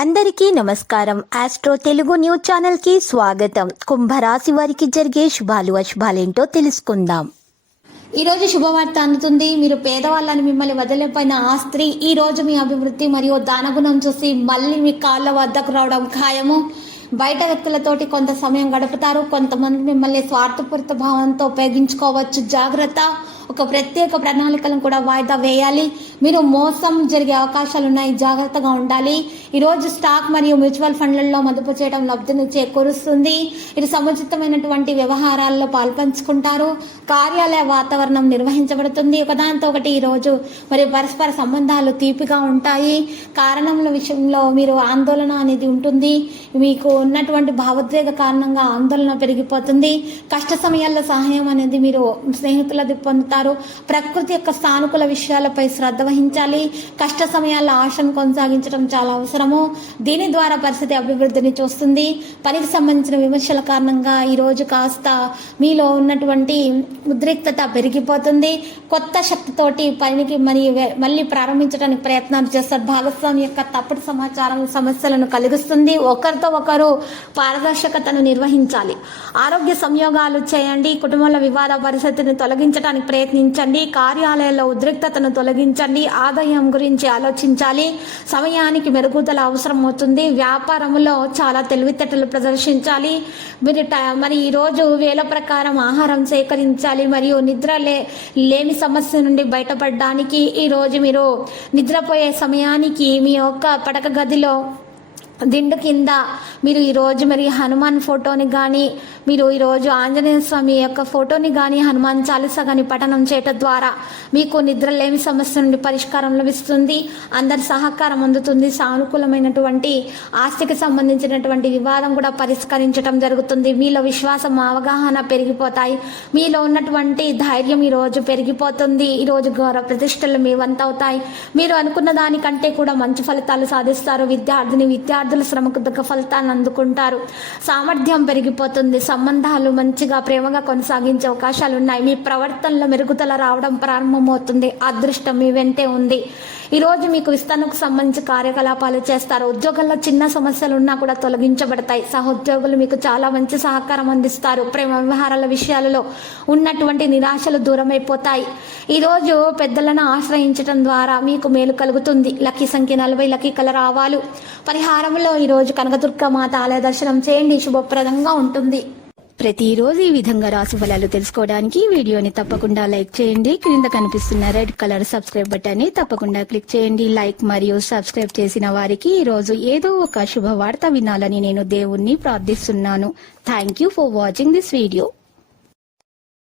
అందరికీ నమస్కారం. Astro Telugu news channel కి స్వాగతం. కుంభరాశి వారికి జరిగే శుభాలు అశుభాలేంటో తెలుసుకుందాం. ఈ రోజు శుభవార్త అందుతుంది. మీరు పేదవాళ్ళని మిమ్మల్ని వదిలిపోయిన ఆ స్త్రీ ఈ రోజు మీ అభివృద్ధి మరియు దానగుణం చూసి మళ్ళీ మీ కాళ్ళ వద్దకు రావడం ఖాయము. బయట వ్యక్తులతోటి కొంత సమయం గడుపుతారు. కొంతమంది మిమ్మల్ని స్వార్థపూరిత భావంతో ఉపయోగించుకోవచ్చు. జాగ్రత్త. ఒక ప్రత్యేక ప్రణాళికలను కూడా వాయిదా వేయాలి. మీరు మోసం జరిగే అవకాశాలు ఉన్నాయి, జాగ్రత్తగా ఉండాలి. ఈరోజు స్టాక్ మరియు మ్యూచువల్ ఫండ్లలో మదుపు చేయడం లబ్ధిని చేకూరుస్తుంది. ఇది సముచితమైనటువంటి వ్యవహారాల్లో పాల్పంచుకుంటారు. కార్యాలయ వాతావరణం నిర్వహించబడుతుంది. ఒకదానితో ఒకటి ఈరోజు మరి పరస్పర సంబంధాలు తీపిగా ఉంటాయి. కారణముల విషయంలో మీరు ఆందోళన అనేది ఉంటుంది. మీకు ఉన్నటువంటి భావోద్వేగ కారణంగా ఆందోళన పెరిగిపోతుంది. కష్ట సమయాల్లో సహాయం అనేది మీరు స్నేహితులది పొందుతారు. ప్రకృతి యొక్క సానుకూల విషయాలపై శ్రద్ధ వహించాలి. కష్ట సమయాల్లో ఆశను కొనసాగించడం చాలా అవసరము. దీని ద్వారా పరిస్థితి అభివృద్ధిని చూస్తుంది. పనికి సంబంధించిన విమర్శల కారణంగా ఈరోజు కాస్త మీలో ఉన్నటువంటి ఉద్రిక్తత పెరిగిపోతుంది. కొత్త శక్తితోటి పనికి మళ్ళీ ప్రారంభించడానికి ప్రయత్నాలు చేస్తారు. భాగస్వామి యొక్క తప్పుడు సమాచారం సమస్యలను కలిగిస్తుంది. ఒకరితో ఒకరు పారదర్శకతను నిర్వహించాలి. ఆరోగ్య సంయోగాలు చేయండి. కుటుంబంలో వివాద పరిస్థితిని తొలగించడానికి ప్రయత్నించండి. కార్యాలయంలో ఉద్రిక్తతను తొలగించండి. ఆదాయం గురించి ఆలోచించాలి. సమయానికి మెరుగుదల అవసరం అవుతుంది. వ్యాపారంలో చాలా తెలివితేటలు ప్రదర్శించాలి. మీరు ఈరోజు వేల ప్రకారం ఆహారం సేకరించాలి మరియు లేమి సమస్య నుండి బయటపడడానికి ఈరోజు మీరు నిద్రపోయే సమయానికి మీ యొక్క పడక గదిలో దిండు కింద మీరు ఈరోజు మరి హనుమాన్ ఫోటోని కానీ మీరు ఈరోజు ఆంజనేయ స్వామి యొక్క ఫోటోని కానీ హనుమాన్ చాలీసా కానీ పఠనం చేయటం ద్వారా మీకు నిద్రలేమి సమస్య నుండి పరిష్కారం లభిస్తుంది. అందరి సహకారం అందుతుంది. సానుకూలమైనటువంటి ఆస్తికి సంబంధించినటువంటి వివాదం కూడా పరిష్కరించడం జరుగుతుంది. మీలో విశ్వాసం అవగాహన పెరిగిపోతాయి. మీలో ఉన్నటువంటి ధైర్యం ఈరోజు పెరిగిపోతుంది. ఈరోజు గౌరవ ప్రతిష్టలు మీ వంతవుతాయి. మీరు అనుకున్న దానికంటే కూడా మంచి ఫలితాలు సాధిస్తారు. విద్యార్థుల శ్రమకు తగ్గ ఫలితాలను అందుకుంటారు. సామర్థ్యం పెరిగిపోతుంది. సంబంధాలు మంచిగా ప్రేమగా కొనసాగించే అవకాశాలు ఉన్నాయి. మీ ప్రవర్తనలో మెరుగుదల రావడం ప్రారంభమవుతుంది. అదృష్టం మీ వెంటే ఉంది. ఈరోజు మీకు విస్తరణకు సంబంధించి కార్యకలాపాలు చేస్తారు. ఉద్యోగంలో చిన్న సమస్యలు ఉన్నా కూడా తొలగించబడతాయి. సహోద్యోగులు మీకు చాలా మంచి సహకారం అందిస్తారు. ప్రేమ వ్యవహారాల విషయాలలో ఉన్నటువంటి నిరాశలు దూరమైపోతాయి. ఈరోజు పెద్దలను ఆశ్రయించడం ద్వారా మీకు మేలు కలుగుతుంది. లక్కీ సంఖ్య 40, లక్కీ కలర్ ఆవాలు. పరిహారంలో ఈరోజు కనకదుర్గ మాత ఆలయ దర్శనం చేయండి. శుభప్రదంగా ఉంటుంది. ప్రతిరోజు ఈ విధంగా రాశి ఫలాలు తెలుసుకోవడానికి వీడియోని తప్పకుండా లైక్ చేయండి. క్రింద కనిపిస్తున్న రెడ్ కలర్ సబ్స్క్రైబ్ బటన్ ని తప్పకుండా క్లిక్ చేయండి. లైక్ మరియు సబ్స్క్రైబ్ చేసిన వారికి ఈ రోజు ఏదో ఒక శుభవార్త వినాలని నేను దేవుణ్ణి ప్రార్థిస్తున్నాను. Thank you for watching this video.